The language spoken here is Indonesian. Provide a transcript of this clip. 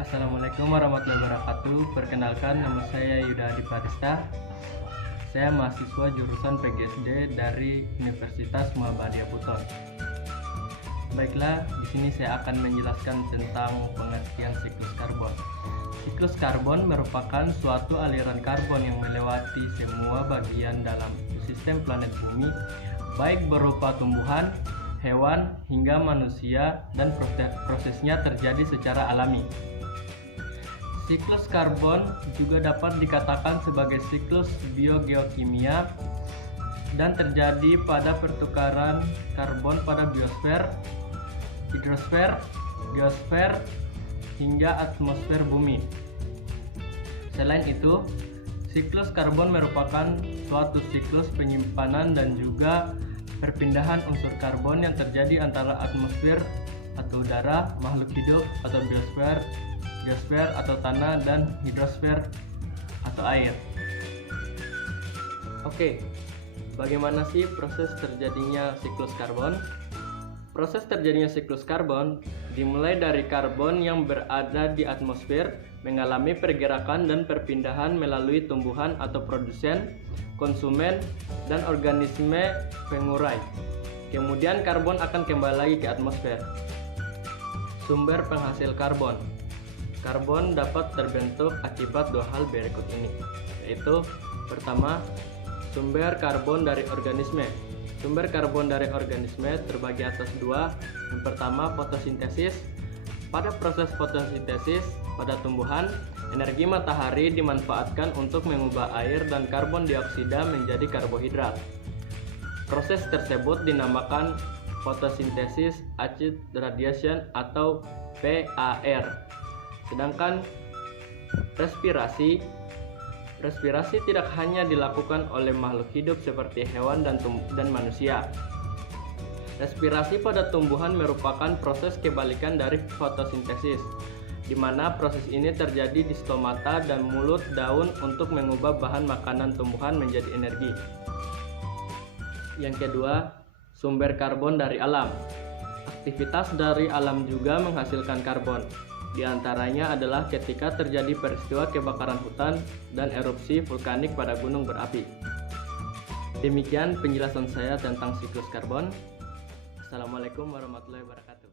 Assalamualaikum warahmatullahi wabarakatuh. Perkenalkan, nama saya Yuda Adi Parista. Saya mahasiswa jurusan PGSD dari Universitas Muhammadiyah Buton. Baiklah, di sini saya akan menjelaskan tentang pengertian siklus karbon. Siklus karbon merupakan suatu aliran karbon yang melewati semua bagian dalam sistem planet bumi, baik berupa tumbuhan, hewan, hingga manusia, dan prosesnya terjadi secara alami. Siklus karbon juga dapat dikatakan sebagai siklus biogeokimia dan terjadi pada pertukaran karbon pada biosfer, hidrosfer, geosfer, hingga atmosfer bumi. Selain itu, siklus karbon merupakan suatu siklus penyimpanan dan juga perpindahan unsur karbon yang terjadi antara atmosfer atau udara, makhluk hidup atau biosfer, geosfer atau tanah, dan hidrosfer atau air. Oke, bagaimana sih proses terjadinya siklus karbon? Proses terjadinya siklus karbon dimulai dari karbon yang berada di atmosfer mengalami pergerakan dan perpindahan melalui tumbuhan atau produsen, konsumen, dan organisme pengurai. Kemudian karbon akan kembali lagi ke atmosfer. Sumber penghasil karbon. Karbon dapat terbentuk akibat dua hal berikut ini, yaitu pertama, sumber karbon dari organisme. Sumber karbon dari organisme terbagi atas dua. Yang pertama, fotosintesis. Pada proses fotosintesis pada tumbuhan, energi matahari dimanfaatkan untuk mengubah air dan karbon dioksida menjadi karbohidrat. Proses tersebut dinamakan fotosintesis acid radiation atau PAR. Sedangkan respirasi tidak hanya dilakukan oleh makhluk hidup seperti hewan dan manusia. Respirasi pada tumbuhan merupakan proses kebalikan dari fotosintesis, di mana proses ini terjadi di stomata dan mulut daun untuk mengubah bahan makanan tumbuhan menjadi energi. Yang kedua, sumber karbon dari alam. Aktivitas dari alam juga menghasilkan karbon. Di antaranya adalah ketika terjadi peristiwa kebakaran hutan dan erupsi vulkanik pada gunung berapi. Demikian penjelasan saya tentang siklus karbon. Assalamualaikum warahmatullahi wabarakatuh.